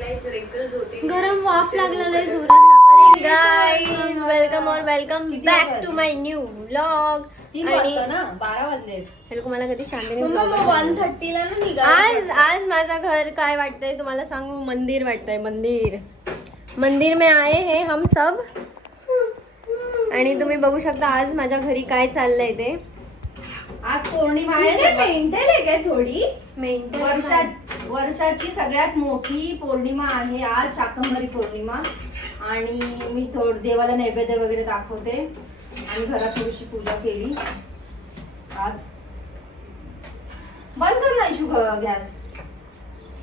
गरम वाफ लागलेला जोरात. Guys welcome back to my new vlog. आणि 12 वाजले. हे लोक मला कधी सांगते 1:30 ला ना निघालो. आज माझं घर काय वाटतंय तुम्हाला सांगू. मंदिर वाटतंय. मंदिर में आए हैं हम सब. आणि तुम्ही बघू शकता आज माझ्या घरी काय चाललंय ते. आज पौर्णिमा आहे. मेंटेल आहे काय थोडी. वर्षाची सगळ्यात मोठी पौर्णिमा आहे आज, शाकंभरी पौर्णिमा. आणि मी देवाला नैवेद्य वगैरे दाखवते आणि घरात थोडीशी पूजा केली आज. बंद कर ना इशू गॅस.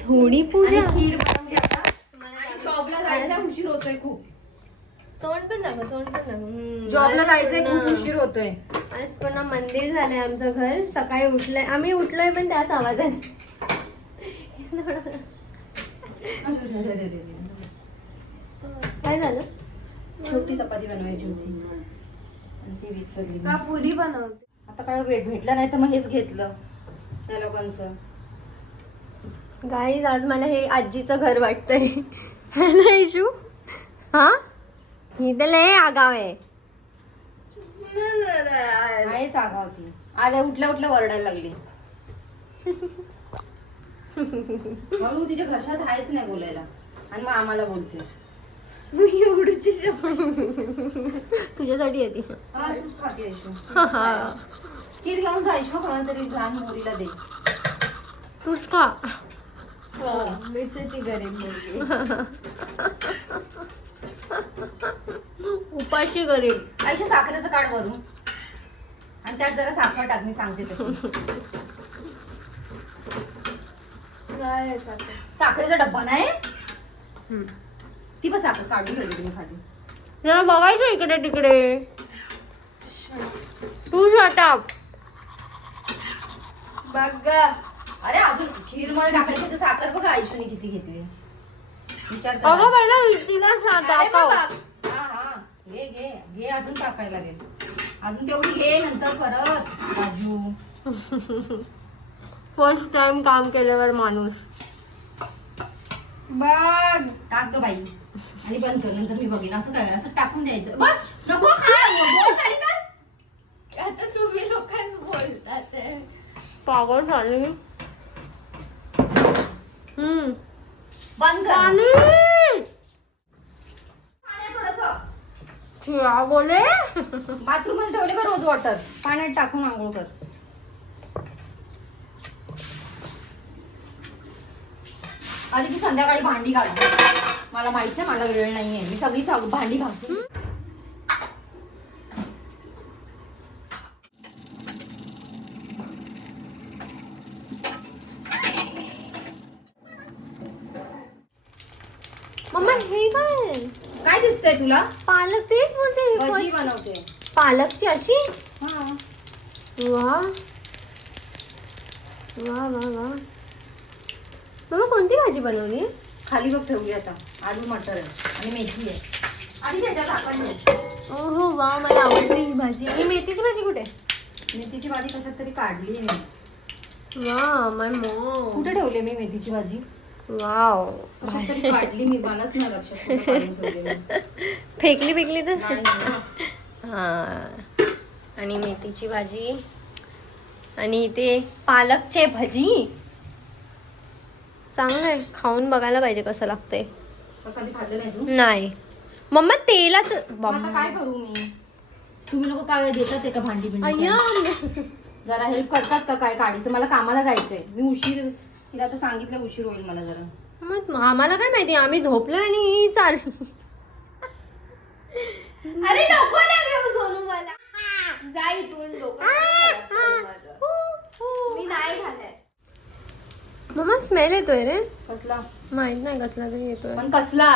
थोडी पूजा. खीर बनवली आता. जॉबला जायचा उशीर होतोय खूप. तोंड पण दाखव. जॉबला जायचंय खूप उशीर होतोय. आज पुन्हा मंदिर झालंय आमचं घर. सकाळी उठलंय आम्ही. उठलोय पण त्याच आवाजाने. काय झालं. छोटी चपाती बनवायची होती आणि ती विसरली. का पुरी बनवते. आता काय भेटलं नाही तर मग हेच घेतलं त्या लोकांचं. गाईज आज मला हे आजीचं घर वाटतंय. है ना इशू. हा ही तर लय आगाव आहे. आहे जागा होती. आल्या उठल्या उठल्या वरडायला लागली. हळू तिच्या घशात आहेच नाही बोलायला आणि मग आम्हाला बोलते. एवढीची तुझ्यासाठी येते. हा तूच खाते ऐशू. हा खीर घेऊन जायशो कोणाला तरी लहान मुलीला दे. तूच का. मीच ती गरीब मुलगी. उपाशी गरीब. आयुष्य साखरेचं काढ वरून आणि त्यात जरा साखर टाक. मी सांगते तशी. साखरेचा डब्बा नाही ती पण साखर काढून ठेवली तुम्ही खाली. जरा बघायचं इकडे तिकडे. तू शटअप. बघ. अरे अजून खीर मध्ये टाकायची तर साखर बघा आयुष्याने किती घेतली. विचार कर. अगं पहिला तिला दाखव. हा घे घे घे. अजून टाकायला लागेल. अजून तेवढी घे नंतर परत बाजू. फर्स्ट टाइम काम केल्यावर माणूस. बघ टाक ग बाई आणि बंद कर. नंतर मी बघेन. असं काय असं टाकून द्यायचं. बघ नको खाली कर. आता तुम्ही लोकच बोलतात. पागल झाली. बंद कर. पाणी थोडस बोले. बाथरूम मध्ये ठेवले का रोज वॉटर. पाण्यात टाकून आंघोळ कर. आधी ती संध्याकाळी भांडी घाल. मला माहित नाही मला वेळ नाहीये. मी सगळी भांडी घालते. मम्मा हे काय. काय दिसतंय तुला. पालक. तेच बोलते. भजी बनवते. पालकची अशी. हा वा वा वा वा. मम्मा कोणती भाजी बनवली. खाली बघ ठेवली आता. आलू मटर आहे आणि मेथी आहे. आणि त्याच्यात आपण घ्यायची. हो वा मला आवडली ही भाजी. आणि मेथीची भाजी कुठे. मेथीची भाजी कशात तरी काढली मी. वा माय मॉम. कुठे ठेवली मी मेथीची भाजी. वाव. कशात तरी काढली मी. मलाच नाही लक्षात कुठे काढून ठेवलेली. फेकली तर. नाही ना. हा आणि मेथीची भाजी आणि इथे पालकचे भजी. चांगलं आहे. खाऊन बघायला पाहिजे कसं लागतंय. कधी खाल्लं नाही तू. नाही मम्मा तेलाच. आता काय करू मी. तुम्ही लोक काय देतात ते का भांडी बिंडी. अय्या. जरा हेल्प करतात का काय काढायचं. मला कामाला जायचंय. मी उशीर तिला आता सांगितलं उशीर होईल मला जरा. मग आम्हाला काय माहिती. आम्ही झोपलो आणि ही चालली. अरे नको ना घेऊ सोनू मला. जा इथून. मी नाही खाल्लंय. मम्मा स्मेल येतोय रे. कसला माहित नाही कसला तरी येतोय. पण कसला.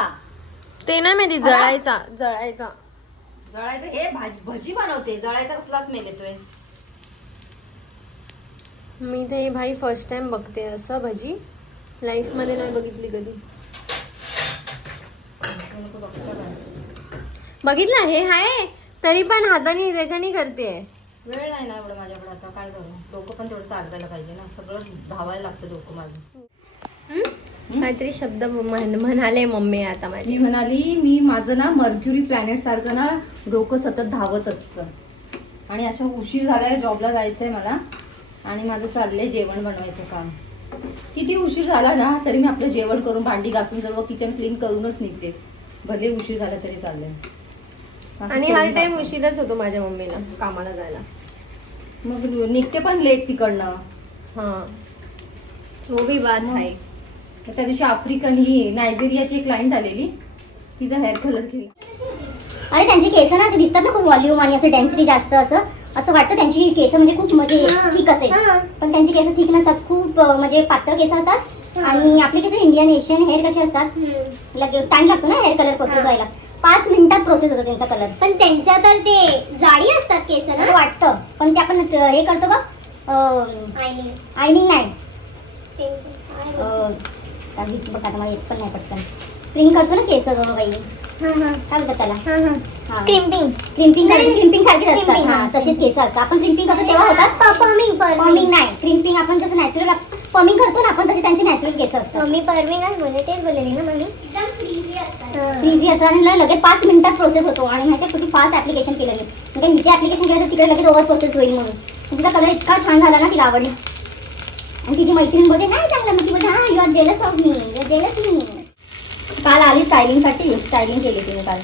ते नाही माहिती. जळायचा. जळायचं. हे भजी बनवते. जळायचा कसला स्मेल येतोय. मी ते भाई फर्स्ट टाइम बघते असं भजी. लाईफ मध्ये नाही बघितली कधी. बघितलं हे आहे तरी पण हाताने त्याच्याने करते. वेळ नाही ना एवढं माझ्याकडे. आता काय करू. डोकं पण तेवढं चालवायला पाहिजे ना. सगळं धावायला लागतं डोकं माझं. काहीतरी शब्द म्हणाले मम्मी आता माझी. मी म्हणाली मी माझं ना मर्क्युरी प्लॅनेट सारखं ना डोकं सतत धावत असतं आणि अशा उशीर झालाय, जॉबला जायचंय मला आणि माझं चाललंय जेवण बनवायचं काम. किती उशीर झाला ना तरी मी आपलं जेवण करून भांडी घासून सर्व किचन क्लीन करूनच निघते, भले उशीर झाला तरी चाललंय. असं आणि सोडून हर टाइम टाकते. उशीरच होतो माझ्या मम्मीला कामाला जायला. मग निघते पण लेट तिकडनं. हा तो भी बात मग. आहे. तर त्या दिवशी आफ्रिकन ही नायजेरियाची एक क्लायंट आलेली, तिचा हेअर कलर केला. अरे त्यांची केस ना असे दिसतात ना खूप व्हॉल्यूम आणि असं डेन्सिटी जास्त असं वाटतं त्यांची केस म्हणजे खूप म्हणजे थिक असेल, पण त्यांची केस थिक नसतात, खूप म्हणजे पातळ केस असतात. आणि आपले कसे इंडियन एशियन हेअर कसे असतात, टाइम लागतो ना हेअर कलर प्रोसेस व्हायला. 5 मिनिटात प्रोसेस होतो त्यांचा कलर. पण त्यांच्या तर ते जाडी असतात केस असं वाटतं, पण ते आपण हे करतो बघ आयनिंग नाही बघ, आता मला येत पण नाही पटकन. स्प्रिंग करतो ना केस गं बाई, काय बोलतात त्याला, क्रिम्पिंग नाही, क्रिम्पिंग सारखेच असतात. हा तसेच केस असतात. आपण क्रिम्पिंग करतो तेव्हा होतात पमिंग नाही, क्रिम्पिंग आपण जसं नॅचरल पमिंग करतो ना आपण, तसे त्यांचे नॅचरल केस असतात. मी पर्मिंगच बोलले, तेच बोललेली ना मम्मी. फ्रीजी असतात आणि लगेच 5 मिनिटात प्रोसेस होतो. आणि माहिती आहे किती फास्ट ऍप्लिकेशन केलं मी, म्हणजे हिचे ऍप्लिकेशन केलं तर तिकडे लगेच ओव्हर प्रोसेस होईल म्हणून. तिचा कलर इतका छान झाला ना, तिला आवडली. आणि तिची मैत्रीण बोलते नाही चांगला, मग ती बोलते हा you are jealous of me, you are jealous me. काल आली स्टायलिंगसाठी, स्टायलिंग केली तिने काल.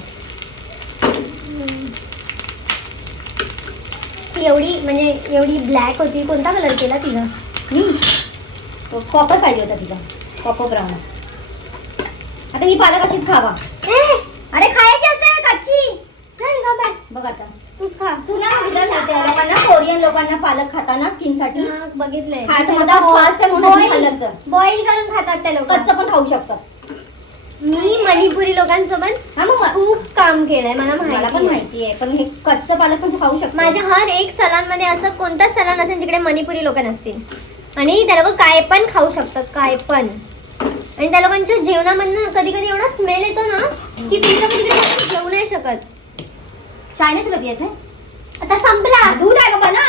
ती एवढी ब्लॅक होती. कोणता कलर केला तिला? कॉपर पाहिजे होता तिला, कॉपर ब्राऊन. आता ही पालक अशीच खावा. अरे खायची असते कच्ची. बघ आता तूच खा. तुला लोकांना कोरियन लोकांना पालक खाताना स्किन साठी बघितलंय. फास्ट खाल्लं असतं. बॉईल करून खातात ते लोक. कच्चं पण खाऊ शकतात. मी मणिपुरी लोकांसोबत हा मग खूप काम केलंय, मला मला पण माहिती आहे. माहिती आहे, पण हे कच्चं पालक पण तू खाऊ शकतो. माझ्या हर एक सणांमध्ये असं कोणताच सण नसेल जिकडे मणिपुरी लोक नसतील. आणि त्या लोक काय पण खाऊ शकतात, काय पण. आणि त्या लोकांच्या जेवणामधनं कधी कधी एवढा स्मेल येतो ना की तुमच्या तिकडे जेवू नाही शकत. चायना तुला पियाचं आहे? आता संपला. दूध आहे बाबा ना,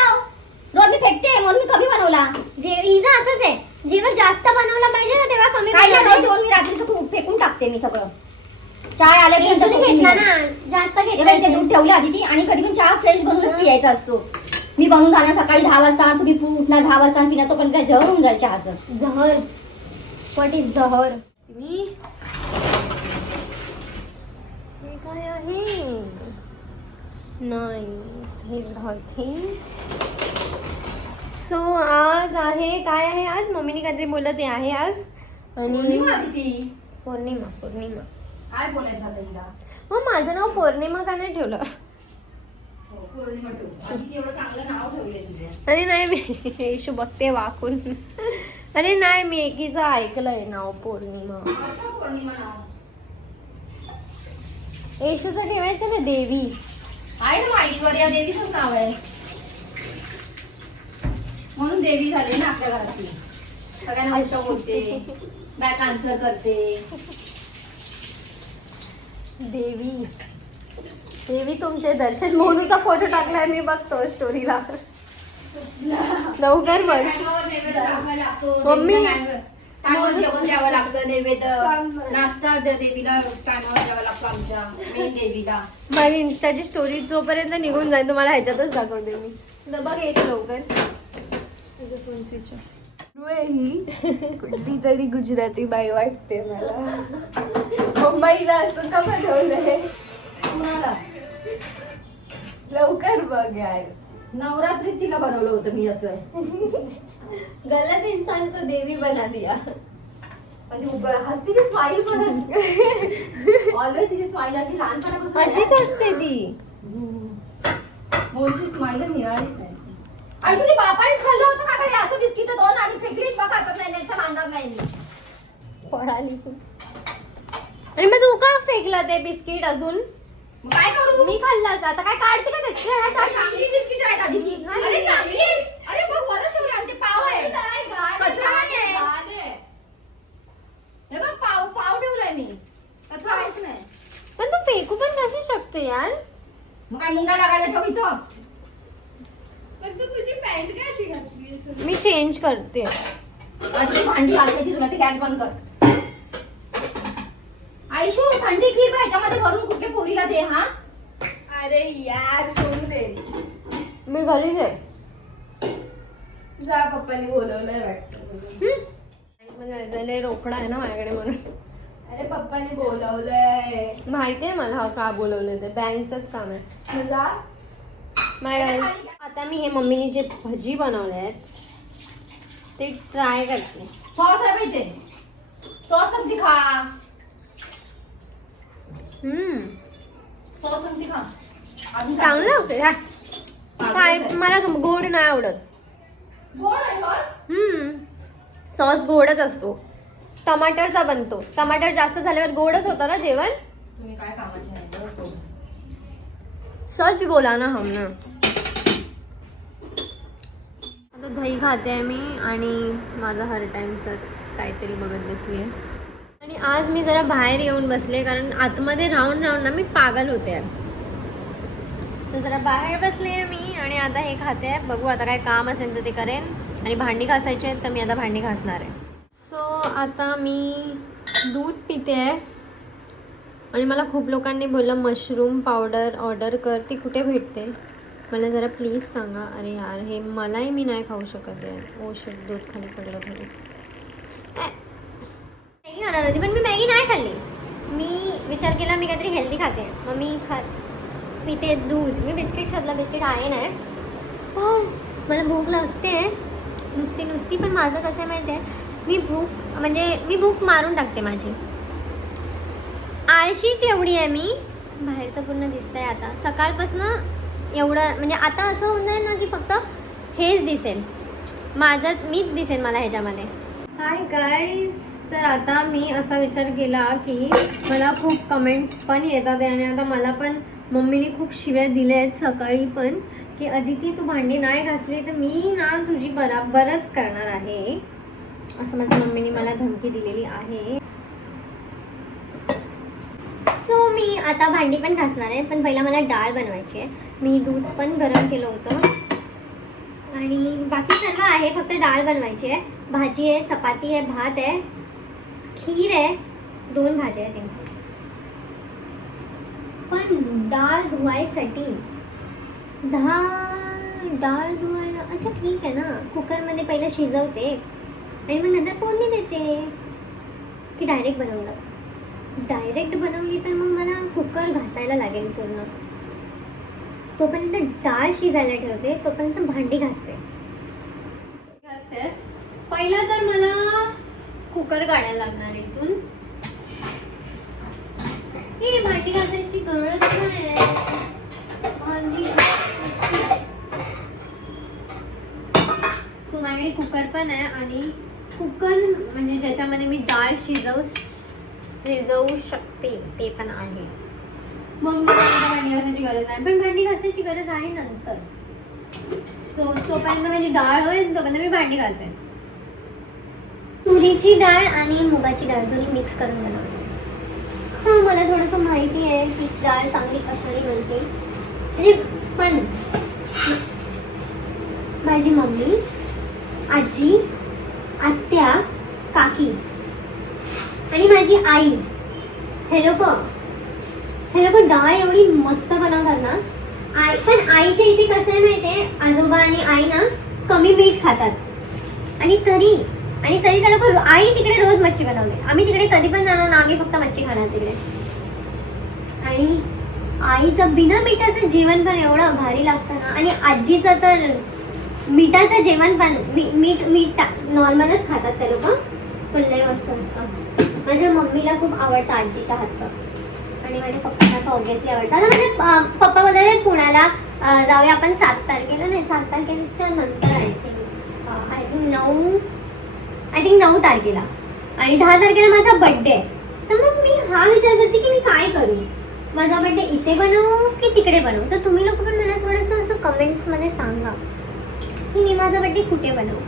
रोज मी फेकते म्हणून मी कमी बनवला. हिचं असंच आहे, जेव्हा जास्त बनवलं पाहिजे ना तेव्हा कमी काय बनवलं. रोज येऊन मी रात्रीचं खूप फेकून टाकते मी सगळं. चाय आल्याच्या घेतला नंतर ना, जास्त हे बघ, इथे घेतलं. दूध ठेवली आधी ती, आणि कधी पण चहा फ्रेश बनवूनच पियायचा असतो. मी बनवून जाणार सकाळी 10 वाजता, तुम्ही उठणार 10 वाजता आणि पिणार, तो पण काय जहर होऊन जाईल चहाचं. जहर. व्हॉट इज जहर? हे काय आहे? नाईस. हेच घालते. सो आज आहे, काय आहे आज? मम्मीने काहीतरी बोलत ते आहे आज. आणि पौर्णिमा. काय बोलायचं आता हिला? मग माझं नाव पौर्णिमा का नाही ठेवलं? पौर्णिमा ठेवू. आधी एवढं चांगलं नाव ठेवलंय तुझं. अरे नाही, मी येशू बघते वाकून. अरे नाही, मी एकीचं ऐकलंय नाव पौर्णिमा. पौर्णिमा नाव येशूचं ठेवायचं ना देवी. आहे ना, मग ऐश्वर्या देवीचंच नाव आहे म्हणून देवी झाली ना आपल्या घरातली. सगळ्यांना उलटं बोलते, बॅक आन्सर करते. देवी तुमचे दर्शन. मोनूचा फोटो टाकलाय मी, बघतो स्टोरीला. लवकर बघ. टायमावर नैवेद्य दाखवायला लागतो. मम्मी. टायमावर जेवण द्यावं लागतं, नैवेद्य नाश्ता देवीला टायमावर द्यावा लागतो, आमच्या मेन देवीला. माझी इंस्टाची स्टोरी जोपर्यंत निघून जाईल तुम्हाला ह्याच्यातच दाखवते मी. बघ येश लवकर. तुझा फोन स्विच ऑफ. ही कुठली तरी गुजराती बाई वाटते मला. मुंबईला असं का बनवलंय? कुणाला? लवकर बघ यार. नवरात्रीत तिला बनवलं होतं मी असं. गलत इंसान को देवी बना दिया. पण ती तिची स्माईल पण ऑलवेज तिची स्माईल अशी लहानपणापासून अशीच असते ती. मोठी स्माईल निराळीच नाही. आयुष्याची बापाने खाल्लं होतं का घरी असं बिस्किट 2 आणि फेकलीच बघ, हातात नाही नाही मांडणार नाही मी. पळाली. आणि मग तू का फेकलं ते बिस्किट अजून? मग काय करू? मी खाल्लं असं. आता काय काढते का त्याची? चांगली बिस्किट आहेत आधी ती. अरे चांगली. अरे बघ वरच ठेवली आणि ते पाव आहे. कचरा नाहीये. हे बघ पाव ठेवलाय मी. कचरा काहीच नाही. पण तू फेकू पण कशी शकते यार? मग काय मुंगा लागायला ठेव इथं. पण तू तुझी पॅन्ट काय अशी घातली? मी चेंज करते. आधी ती भांडी घासायची तुला, ते गॅस बंद कर. आयशू थंडी खीर ह्याच्यामध्ये भरून कुठे पोरीला दे हा. अरे यार सोडू दे. मी घरीच आहे. जा पप्पानी बोलवलंय वाटतं. म्हणजे रोकडा आहे ना माझ्याकडे म्हणून. अरे पप्पानी बोलवलंय. माहिती आहे मला का बोलवलं ते, बँकचंच काम आहे. मग जा. आता मी हे मम्मीने जे भजी बनवले आहेत ते ट्राय करते. सॉस आहे पाहिजे. सॉस अगदी खा. सॉस अगदी खा. अजून चांगलं होते काय, मला गोड नाही आवडत. गोड आहे सॉस. सॉस गोडच असतो, टमाटरचा बनतो. टमाटर जास्त झाल्यावर गोडच होतं ना जेवण. तुम्ही काय कामाचे नाही बरं. सच बोला ना हम ना. आता दही खाते आहे मी आणि माझा हर टाइमचाच काहीतरी बघत बसली आहे. आणि आज मी जरा बाहेर येऊन बसले कारण आतमध्ये राहून राहून ना मी पागल होते आहे. तर जरा बाहेर बसले आहे मी आणि आता हे खाते आहे. बघू आता काय काम असेल तर ते करेन. आणि भांडी घासायची आहेत तर मी आता भांडी घासणार आहे. सो आता मी दूध पिते आहे. आणि मला खूप लोकांनी बोललं मशरूम पावडर ऑर्डर कर, ती कुठे भेटते मला जरा प्लीज सांगा. अरे यार हे मलाही मी नाही खाऊ शकत आहे. ओ शिट, दूध खाली पडलं थोडंसं. मॅगी खाणार होती पण मी मॅगी नाही खाल्ली. मी विचार केला मी काहीतरी हेल्दी खाते. मग मी पिते दूध. मी बिस्किट शोधला, बिस्किट आहे नाही. पण मला भूक लागते नुसती. पण माझं कसं आहे माहिती आहे, मी भूक मारून टाकते माझी. आळशीच एवढी आहे मी. बाहेरचं पूर्ण दिसतंय आता सकाळपासनं एवढं. म्हणजे आता असं होऊन जाईल ना की फक्त हेच दिसेल, मीच दिसेल मला ह्याच्यामध्ये. Hi guys. तर आता मी असा विचार केला की मला खूप कमेंट्स पण येतात आणि आता मला पण मम्मीने खूप शिव्या दिल्या आहेत सकाळी पण की अदिती तू भांडी नाही घासली तर मी ना तुझी बराबरच करणार आहे, असं माझ्या मम्मीने मला धमकी दिलेली आहे. सो मी आता भांडी पण घासणार आहे. पण पहिला मला डाळ बनवायची आहे. मी दूध पण गरम केलं होतं आणि बाकी सर्व आहे, फक्त डाळ बनवायची आहे. भाजी आहे, चपाती आहे, भात आहे, खीर आहे, 2 भाज्या आहेत. पण डाळ धुवायसाठी डाळ धुवायला अच्छा ठीक आहे ना. कुकरमध्ये पहिलं शिजवते आणि मग नंतर फोडणी देते की डायरेक्ट बनवली तर मग मला कुकर घासायला लागेल पूर्ण. तोपर्यंत डाळ शिजायला ठेवते, तोपर्यंत भांडी घासते. पहिला तर मला कुकर काढायला लागणार इथून. ही भांडी घासायची गरज नाही. सो माझ्याकडे कुकर पण आहे आणि कुकर म्हणजे ज्याच्यामध्ये मी डाळ शिजवू शकते ते पण आहे. मग मला भांडी घासायची गरज आहे. पण भांडी घासायची गरज आहे नंतर. सो तोपर्यंत माझी डाळ होईल, तोपर्यंत मी भांडी घासेन. तुरीची डाळ आणि मुगाची डाळ दोन्ही मिक्स करून बनवते. हां मला थोडंसं माहिती आहे की डाळ चांगली कशाने बनते. म्हणजे पण माझी मम्मी, आजी, आत्या, काकी आणि माझी आई हे लोक डाळ एवढी मस्त बनवतात ना. पण आईच्या इथे कसं आहे माहिती आहे, आजोबा आणि आई ना कमी मीठ खातात आणि तरी त्या लोक आई तिकडे रोज मच्छी बनवते. आम्ही तिकडे कधी पण जाणार ना, आम्ही फक्त मच्छी खाणार तिकडे. आणि आईचं बिना मिठाचं जेवण पण एवढं भारी लागतं ना. आणि आजीचं तर मिठाचं जेवण पण मीठ नॉर्मलच खातात ते लोक, पण लय मस्त असतं. माझ्या मम्मीला खूप आवडतं आजीच्या हातचं आणि माझ्या पप्पांना तर ऑब्व्हियसली आवडतं. आता माझे पप्पा बोलले पुण्याला जाऊया आपण 7 तारखेला. नाही 7 तारखेच्या नंतर आय थिंक 9 तारखेला आणि 10 तारखेला माझा बड्डे आहे. तर मग मी हा विचार करते की मी काय करू, माझा बड्डे इथे बनवू की तिकडे बनवू. तर तुम्ही लोक पण मला थोडंसं असं कमेंट्समध्ये सांगा की मी माझा बड्डे कुठे बनवू.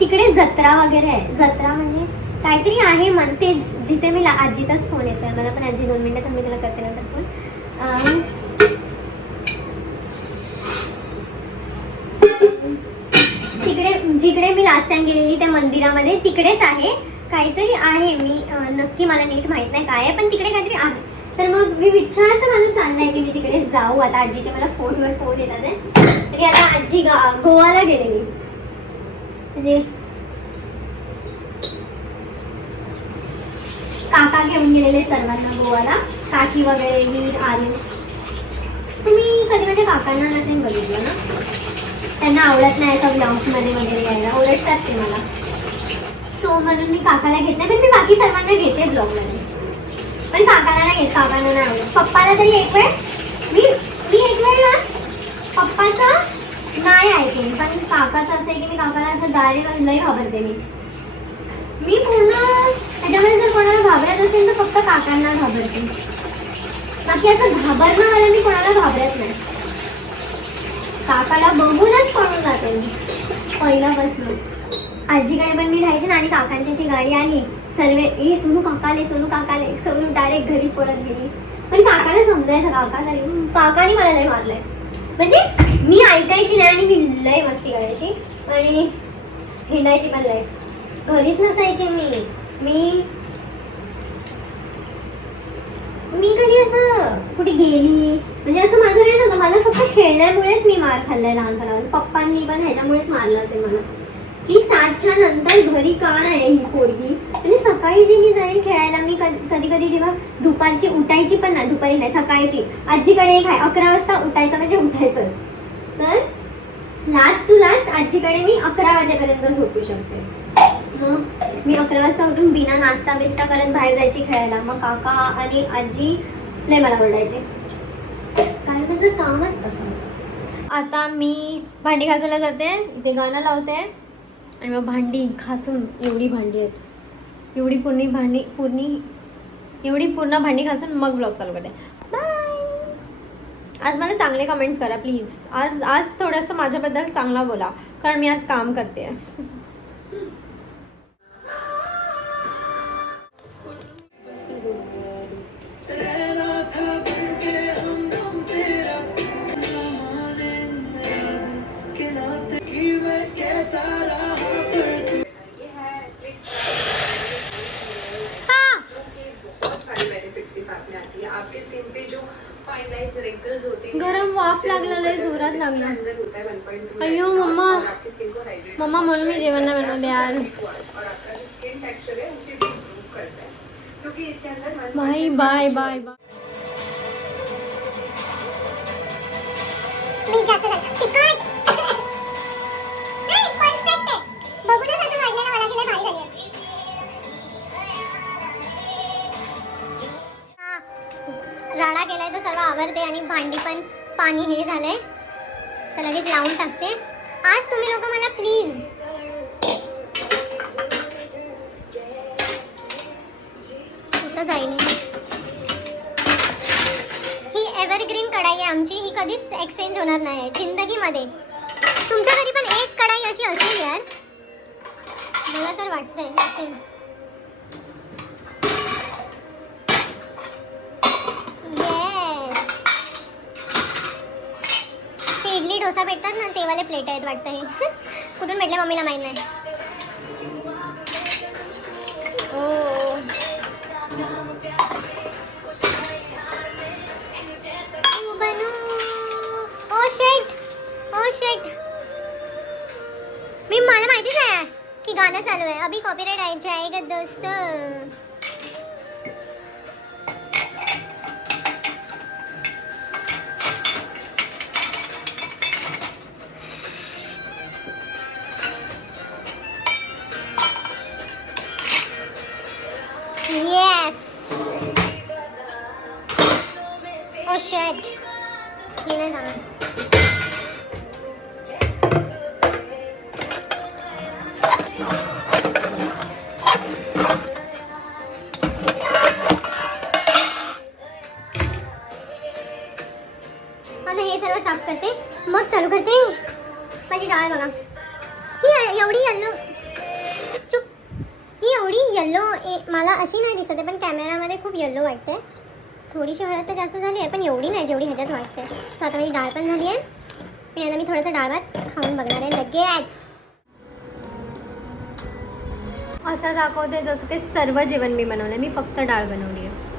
तिकडे जत्रा वगैरे आहे. जत्रा म्हणजे काहीतरी आहे म्हणतेच, जिथे मी आजीचाच फोन येतो आहे मला. पण आजी 2 मिनिटं थांबी, तुला करते नंतर फोन. जिकडे जिकडे मी लास्ट टाइम गेलेली त्या मंदिरामध्ये तिकडेच आहे. काहीतरी आहे, मी नक्की मला नीट माहित नाही काय आहे, पण तिकडे काहीतरी आहे. तर मग मी विचारतं माझं चाललंय की मी तिकडे जाऊ. आता आजीचे मला फोनवर फोन येतात आहे. तरी आता आजी गोवाला गेलेली, म्हणजे काका घेऊन गेलेले सर्वांना गोवाला. काकी वगैरे, वीर, आरू. तुम्ही कधी माझ्या काकांना नसेल बघितलं ना, त्यांना आवडत नाही असं ब्लॉग्समध्ये वगैरे यायला, ओरडतात ते मला. सो म्हणून मी काकाला घेत नाही, पण मी बाकी सर्वांना घेते ब्लॉगमध्ये. पण काकाला नाही घेत, काकांना नाही आवडत. पप्पाला तरी एक वेळ मी एक वेळ ना पप्पाचं नाही ऐकेन, पण काकाचं असं आहे की मी काकाला असं डायरेक्ट लई घाबरते. मी पूर्ण त्याच्यामध्ये जर कोणाला घाबरत असेल तर फक्त काकांना घाबरते. बाकी असं घाबरणं मला मी कोणाला घाबरत नाही. काकाला बघूनच पळून जाते मी पहिल्यापासून. आजीकडे पण मी राहायचे ना, आणि काकांची अशी गाडी आली सर्व ए सोनू काकाले, सोनू काकाले, सोनू डायरेक्ट घरी पळत गेली. पण काकाला समजायचं काका तरी काकाने मला लय मारलंय. म्हणजे मी ऐकायची नाही आणि मी लय मस्ती करायची आणि हिंडायची पण लय. घरीच नसायचे मी कधी असं कुठे गेली म्हणजे असं माझं नाही नव्हतं. माझं फक्त खेळण्यामुळेच मी मार खाल्लाय लहानपणामध्ये. पप्पांनी पण ह्याच्यामुळेच मारलं असेल मला की 7च्या नंतर घरी का नाही ही पोरगी. म्हणजे सकाळी जे मी जाईन खेळायला, मी कधी कधी जेव्हा दुपारची उठायची पण नाही, दुपारी नाही सकाळची, आजीकडे एक आहे 11 वाजता उठायचं म्हणजे उठायचं. तर लास्ट टू लास्ट आजीकडे मी 11 वाजेपर्यंत झोपू शकते. मग मी 11 वाजता उठून बिना नाश्ता बिष्टा करत बाहेर जायची खेळायला. मग काका आणि आजी लय मला ओरडायचे, कारण माझं कामच तसं होतं. आता मी भांडी घासायला जाते, इथे गाणं लावते आणि मग भांडी घासून एवढी भांडी आहेत, एवढी पूर्ण भांडी घासून मग ब्लॉग चालू करते. बाय. आज मला चांगले कमेंट्स करा प्लीज. आज थोडंसं माझ्याबद्दल चांगला बोला, कारण मी आज काम करते. गरम वाफ लागला, जोरात लागला. अय्यो मम्मा म्हणून मी जेवण नाही बनवते यार. Bye bye bye bye. राडा केलाय तर सर्व आवरते आणि भांडी पण पाणी हे झालंय तर लगेच लावून टाकते. आज तुम्ही लोक मला प्लीज कुठं जाईल. ही एव्हरग्रीन कढाई आहे आमची, ही कधीच एक्सचेंज होणार नाही जिंदगीमध्ये. तुमच्या घरी पण एक कढाई अशी असेल यार, मला तर वाटतंय असेल. इडली डोसा भेटतात ना ते वाले प्लेट आहेत वाटतं. हे कुठून भेटले मम्मीला माहित नाही. ओ शेट मी मला माहितीच आहे की गाणं चालू आहे. अभी कॉपीराइट आयचे आहे का दोस्त. ओ शेट हे नाही जाणार. आता हे सर्व साफ करते मग चालू करते. माझी डाळ बघा, ही एवढी येल्लो, चुप, ही एवढी येल्लो मला अशी नाही दिसत आहे, पण कॅमेरामध्ये खूप येल्लो वाटते. थोडीशी हळद तर जास्त झाली आहे, पण एवढी नाही जेवढी ह्याच्यात वाटते. सो आता माझी डाळ पण झाली आहे आणि आता मी थोडंसं डाळ भात खाऊन बघणार आहे लगेच. असं दाखवते जसं काही सर्व जेवण मी बनवलं, मी फक्त डाळ बनवली आहे.